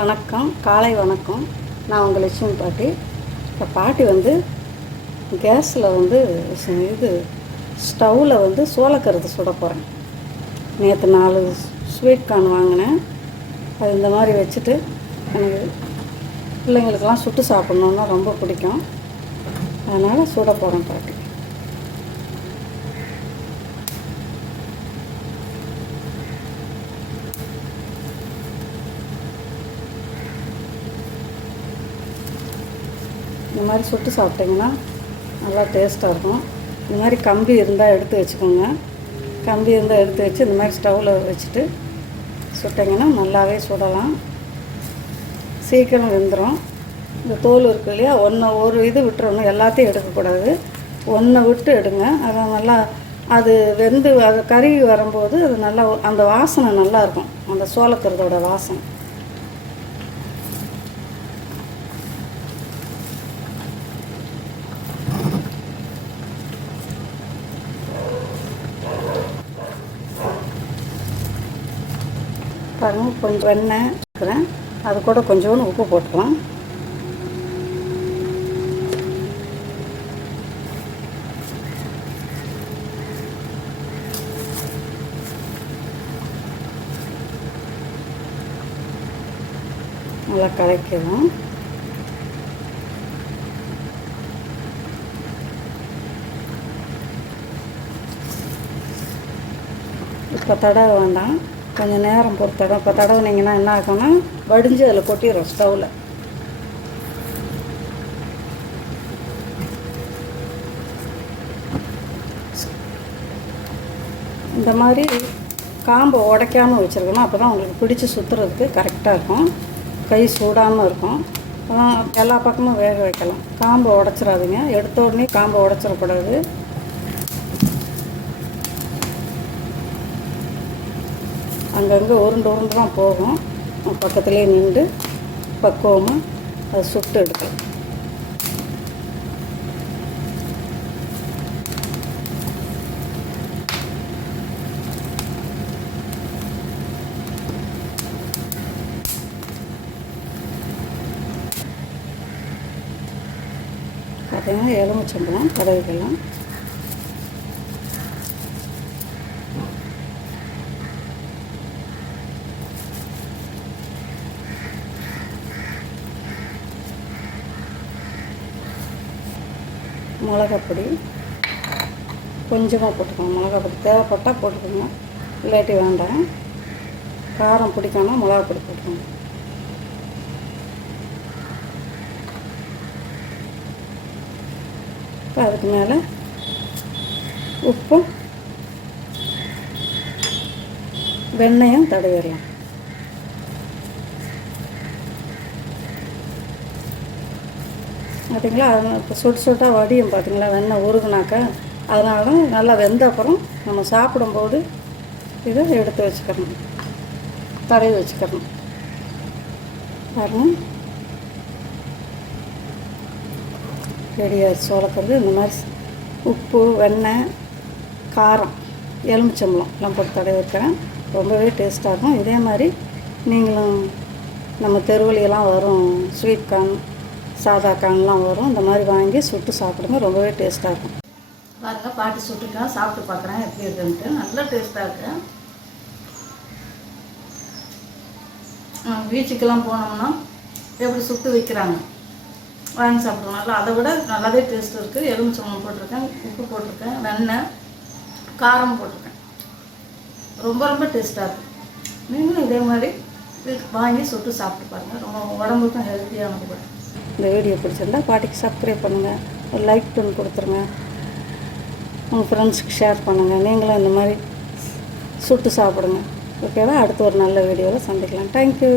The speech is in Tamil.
வணக்கம் காலை வணக்கம். நான் உங்கள் லட்சுமி பாட்டி. இப்போ பாட்டி வந்து கேஸில் வந்து ச- இது ஸ்டவ்வில் வந்து சோளக்கருது சுட போகிறேன் நேற்று நாலு ஸ்வீட் கார்ன் வாங்கினேன். அது இந்த மாதிரி வச்சுட்டு எனக்கு பிள்ளைங்களுக்கெல்லாம் சுட்டு சாப்பிட்ணுன்னா ரொம்ப பிடிக்கும். அதனால் சுட போகிறேன் பாட்டி. இந்த மாதிரி சுட்டு சாப்பிட்டிங்கன்னா நல்லா டேஸ்ட்டாக இருக்கும். இந்த மாதிரி கம்பி இருந்தால் எடுத்து வச்சுக்கோங்க. கம்பி இருந்தால் எடுத்து வச்சு இந்த மாதிரி ஸ்டவ்வில் வச்சுட்டு சுட்டிங்கன்னா நல்லாவே சுடலாம். சீக்கிரம் வெந்துடும் இந்த தோல் இருக்கு இல்லையா ஒன்று ஒரு இது விட்டுறணும். எல்லாத்தையும் எடுக்கக்கூடாது. ஒன்றை விட்டு எடுங்க. அதை நல்லா அது வெந்து அது கருகி வரும்போது அது நல்லா அந்த வாசனை நல்லாயிருக்கும் அந்த சோளக்கருதோட வாசனை. பாருங்கள் கொஞ்சம் வெண்ணெய் இருக்கிறேன். அது கூட கொஞ்சோண்டு உப்பு போட்டுக்கலாம். நல்லா கலக்கலாம் இப்போ தடவை வேண்டாம். கொஞ்சம் நேரம் பொறுத்து இப்போ தடவுனீங்கன்னா என்ன ஆகும்னா வடிஞ்சு அதில் கொட்டிடும் ஸ்டவ்வில் இந்த மாதிரி காம்பை உடைக்காமல் வச்சுருக்கணும். அப்போ தான் உங்களுக்கு பிடிச்சி சுற்றுறதுக்கு கரெக்டாக இருக்கும். கை சூடாமல் இருக்கும். அப்புறம் எல்லா பக்கமும் வேக வைக்கலாம். காம்பை உடச்சிடாதீங்க. எடுத்த உடனே காம்பை உடச்சிடக்கூடாது. அங்கங்கே உருண்டு உருண்டு தான் போகும். பக்கத்துலேயே நின்று பக்குவமாக அதை சுட்டு எடுக்கலாம் பார்த்தீங்கன்னா எலுமிச்சம்பழம் பதவிக்கலாம் மிளகாப்பொடி. கொஞ்சமாக போட்டுக்கோங்க. மிளகாப்பொடி தேவைப்பட்டால் போட்டுக்கோங்க. இல்லாட்டி வேண்டாம். காரம் பிடிக்கணும் மிளகாப்பொடி போட்டுக்கோங்க. இப்போ அதுக்கு மேலே உப்பும் வெண்ணெயும் தடவிடலாம். பார்த்தீங்களா? இப்போ சுட்டு சுட்டாக வடியும் பார்த்தீங்களா? வெண்ணெய் உருகுனாக்கா அதனால தான் நல்லா வெந்த அப்புறம் நம்ம சாப்பிடும்போது இதை எடுத்து வச்சுக்கணும். தடவி வச்சுக்கணும். பாருங்கள் ரெடியாக சோளக்கிறது இந்த மாதிரி உப்பு வெண்ணெய் காரம் எலுமிச்சம்பழம் எல்லாம் போட்டு தடவி வைக்கிறேன். ரொம்பவே டேஸ்ட்டாக இருக்கும் இதே மாதிரி நீங்களும் நம்ம தெருவழியெல்லாம் வரும் ஸ்வீட் கார்ன் சாதா கார்ன்லாம் வரும். இந்த மாதிரி வாங்கி சுட்டு சாப்பிடுங்க. ரொம்பவே டேஸ்ட்டாக இருக்கும். பாருங்க பாட்டி சுட்டுக்கா சாப்பிட்டு பார்க்குறேன் எப்படி இருக்குன்ட்டு. நல்லா டேஸ்ட்டாக இருக்குது பீச்சுக்கெல்லாம் போனோம்னா எப்படி சுட்டு விற்கிறாங்க? வாங்கி சாப்பிடுவோம் நல்லா அதை விட நல்லாவே டேஸ்ட் இருக்குது எலுமிச்சம்பழம் போட்டிருக்கேன் உப்பு போட்டிருக்கேன் வெண்ணெய் காரம் போட்டிருக்கேன். ரொம்ப ரொம்ப டேஸ்ட்டாக இருக்குது நீங்களும் இதே மாதிரி வாங்கி சுட்டு சாப்பிட்டு பாருங்கள் ரொம்ப உடம்புக்கும் ஹெல்த்தியானது கூட. இந்த வீடியோ பிடிச்சிருந்தா பாட்டிக்கு சப்ஸ்கிரைப் பண்ணுங்கள் ஒரு லைக் பண்ணி கொடுத்துருங்க. உங்கள் ஃப்ரெண்ட்ஸுக்கு ஷேர் பண்ணுங்கள் நீங்களும் இந்த மாதிரி சுட்டு சாப்பிடுங்க. ஓகேவா அடுத்து ஒரு நல்ல வீடியோவில் சந்திக்கலாம். தேங்க்யூ